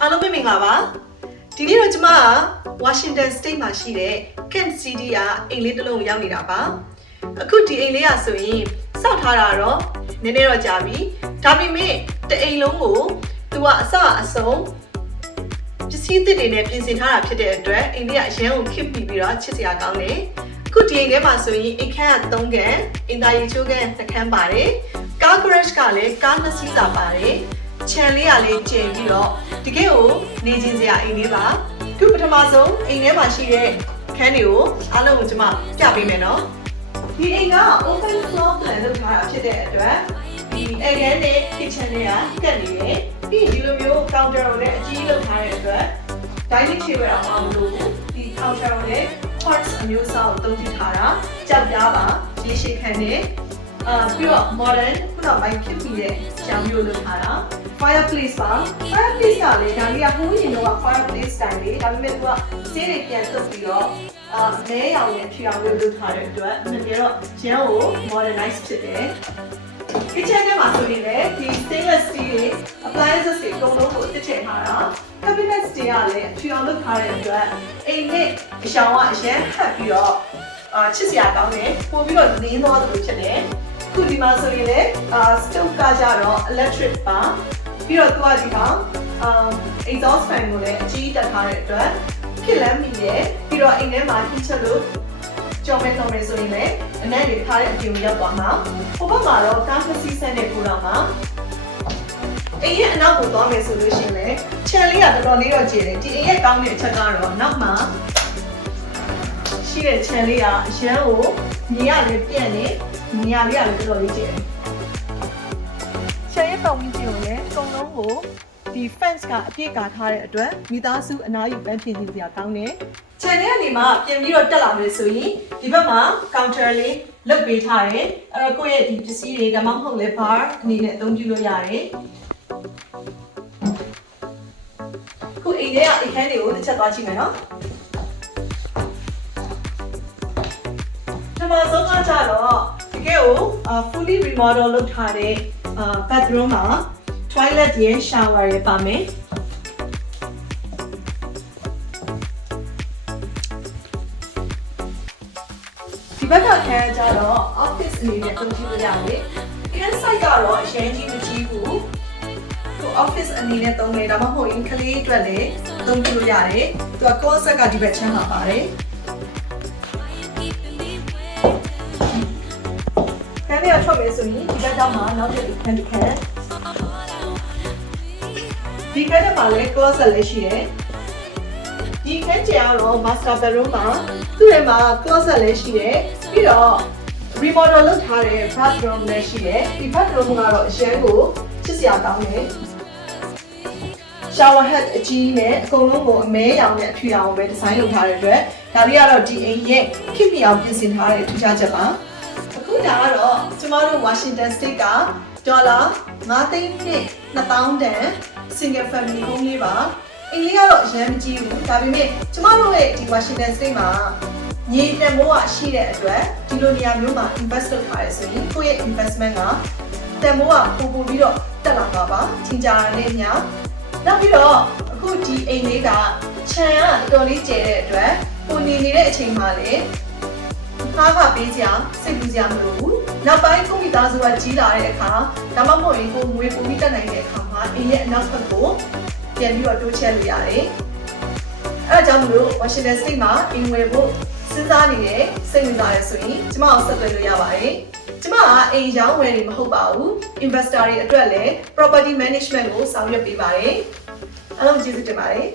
အားလုံးပဲမင်္ဂလာပါဒီနေ့တော့ကျွန်မက Washington State မှာရှိတဲ့ Kansas City ကအိမ်လေးတစ်လုံးရောက်နေတာပါအခုဒီအိမ်လေးကဆိုရင်စောက်ထားတာတော့နည်းနည်းတော့ကြာပြီဒါပေမဲ့တအိမ်လုံးကိုသူကအစအဆုံးပစ္စည်းသစ်တွေနဲ့ပြင်ဆင်ထားတာဖြစ်တဲ့အတွက်အိမ်လေးကအရန်ကိုခစ်ပြီးတော့ချစ်စရာကောင်းတယ်အခုဒီအိမ်ထဲမှာဆိုရင်အိမ်ခန်းက3ခန်းအင်တာရီချိုးခန်း2ခန်းပါတယ်ကား garage ကလည်းကား2စီးစာပါတယ်ခြံလေးကလည်းကျင်ပြီးတော့တကယ်ကိုနေချင်းစရာအိမ်လေးပါခုပထမဆုံးအိမ်ထဲမှာရှိတဲ့ခန်းတွေကိုအားလုံးကိုကျွန်မပြပေးမယ်နော်ဒီအိမ်က open floor plan လုပ်ထားတာဖြစ်တဲ့အတွက်ဒီအိမ်ထဲနဲ့ kitchen တွေကကပ်နေတယ်ပြီးဒီလိုမျိုး counter ကိုလည်းအကြီးလုပ်ထားတဲ့အတွက် dining table အောင်မလို့ဒီ counter ကိုလည်း parts အမျိုးအစားကိုသုံးကြည့်ထားတာကြောက်ပြားပါရေရှည်ခံနေပြီးတော့ modern ခုနကဘိုင်ဖြစ်ပြီးတဲ့ကြောင်မျိုးလုပ်ထားတာ fireplace ပါ fireplace ကလေဒါလေးကဟိုးရင်တော့ fireplace တိုင်းလေဒါပေမဲ့သူကစေးတွေပြန်တုပ်ပြီးတော့မဲရောင်နဲ့ဖြူရောင်မျိုးလုပ်ထားတဲ့အတွက်တကယ်တော့ရန်ကို modernize ဖြစ်တယ် kitchen ထဲမှာဆိုရင်လည်းဒီ stainless steel appliances တွေအကုန်လုံးကိုအသစ်ထည့်ထားတာ cabinets တွေကလည်းဖြူရောင်လုပ်ထားတဲ့အတွက်အိမ်နဲ့အရှောင်ကအရန်ဟပ်ပြီးတော့ချစ်စရာကောင်းတယ်ပို့ပြီးတော့လင်းသွားသလိုဖြစ်တယ်ခုဒီမှာဆိုရင်လည်းstove ကကြတော့ electric ပါပြီးတော့သူကဒီကောင်exhaust fan ကိုလည်းအကြီးတက်ထားတဲ့အတွက်ဖြစ်လမ်းမိတယ်ပြီးတော့အိမ်ထဲမှာဟင်းချက်လို့ကြော်မဲတော်မဲဆိုရင်လည်းအနက်တွေထားတဲ့အပြင်ရောက်သွားမှာဟိုဘက်မှာတော့ကားမစီးဆန်းတဲ့ကိုတော့မှာအိမ်ရဲ့အနောက်ကိုသွားမယ်ဆိုလို့ရှိရင်လည်းခြံလေးကတော်တော်လေးတော့ကျယ်တယ်ဒီအိမ်ရဲ့ကောင်းတဲ့အချက်ကတော့နောက်မှာရှိတဲ့ခြံလေးကအရန်ကိုမြေရလည်းပြန့်နေနေရာလေးကလည်းတော်တော်လေးကျယ်တယ်ခြံရဲ့ပတ်ဝန်းကျင်ကိုလည်းအကုန်လုံးကိုဒီ fence ကအပြည့်ကာထားတဲ့အတွက်မိသားစုအနားယူပန်းဖြည့်စရာကောင်းတယ်ခြံထဲကနေမှပြင်ပြီးတော့တက်လာမယ်ဆိုရင်ဒီဘက်မှာ counter လေးလုပ်ပေးထားတယ်အဲ့တော့ကိုယ့်ရဲ့ဒီပစ္စည်းတွေဒါမှမဟုတ်လည်း bar အနေနဲ့အသုံးပြုလို့ရတယ်ခုအိမ်ထဲကအခန်းတွေကိုတစ်ချက်သွားကြည့်မယ်နော်ဒီမှာဆုံးကကြတော့တကယ်ကို fully remodel လုပ်ထားတဲ့bathroom မှာ toilet ရဲ့ shower ရဲ့ပါမယ်ဒီဘက်ကခန်းကြတော့ office အနေနဲ့အသုံးပြုလို့ရတယ်ခန်း site ကတော့အရင်ကြီးမကြီးဘူးသူ office အနေနဲ့သုံးတယ်ဒါမှမဟုတ်ရင်ကလေးအတွက်လည်းသုံးပြုလို့ရတယ်သူက concept ကဒီဘက်ချမ်းမှာပါတယ်ခန်းလေးကထွက်မယ်ဆိုရင်ဒီဘက်တော့မှနောက်တစ်ခန်းတစ်ခန်းဒီခန်းထဲမှာလည်း closet လည်းရှိတယ်ဒီခန်းကျတော့ master bedroom မှာသူ့ထဲမှာ closet လည်းရှိတယ်ပြီးတော့ remodel လုပ်ထားတဲ့ bathroom လည်းရှိတယ်ဒီ bathroom ကတော့အရန်ကိုချစ်စရာကောင်းတယ် shower head အကြီးနဲ့အကုန်လုံးကိုအမဲရောင်နဲ့အဖြူရောင်ပဲဒီဇိုင်းလုပ်ထားတဲ့အတွက်ဒါလေးကတော့ဒီအိမ်ရဲ့ခေတ်မီအောင်ပြင်ဆင်ထားတဲ့ထူးခြားချက်ပါအခုဒါကတော့ကျမတို့ Washington State ကဒေါ်လာ9သိန်းနဲ့2000တန် single family home လေးပါအိမ်လေးကတော့အရန်မကြီးဘူးဒါပေမဲ့ကျမတို့ရဲ့ဒီ Washington State မှာမြေတန်ဖိုးကရှိတဲ့အတွက်ဒီလိုနေရာမျိုးမှာ invest လုပ်ထားရဆိုရင်ကိုယ့်ရဲ့ investment ကတန်ဖိုးကပိုပြီးတော့တက်လာမှာပါချင်းကြတာနဲ့ညနောက်ပြီးတော့အခုဒီအိမ်လေးကခြံကတော်တော်လေးကျယ်တဲ့အတွက်ကိုနေနေတဲ့အချိန်မှာလည်းခါပေးကြစိတ်ကူးကြမလို့ဘူးနောက်ပိုင်းကိုမိသားစုကကြီးလာတဲ့အခါဒါမှမဟုတ်ရင်ကိုငွေပုံပြီးတက်နိုင်တဲ့အခါမှာအိမ်ရဲ့အနောက်ဘက်ကိုပြန်ပြီးတော့တိုးချဲ့လို့ရတယ်အဲဒါကြောင့်မလို့ Washington State မှာအိမ်ဝယ်ဖို့စဉ်းစားနေတဲ့စိတ်ဝင်စားရဆိုရင်ကျမကိုဆက်သွယ်လို့ရပါတယ်ကျမကအိမ်ရောင်းဝယ်နေမဟုတ်ပါဘူး investor တွေအတွက်လည်း property management ကိုဆောင်ရွက်ပေးပါတယ်အားလုံးကျေးဇူးတင်ပါတယ်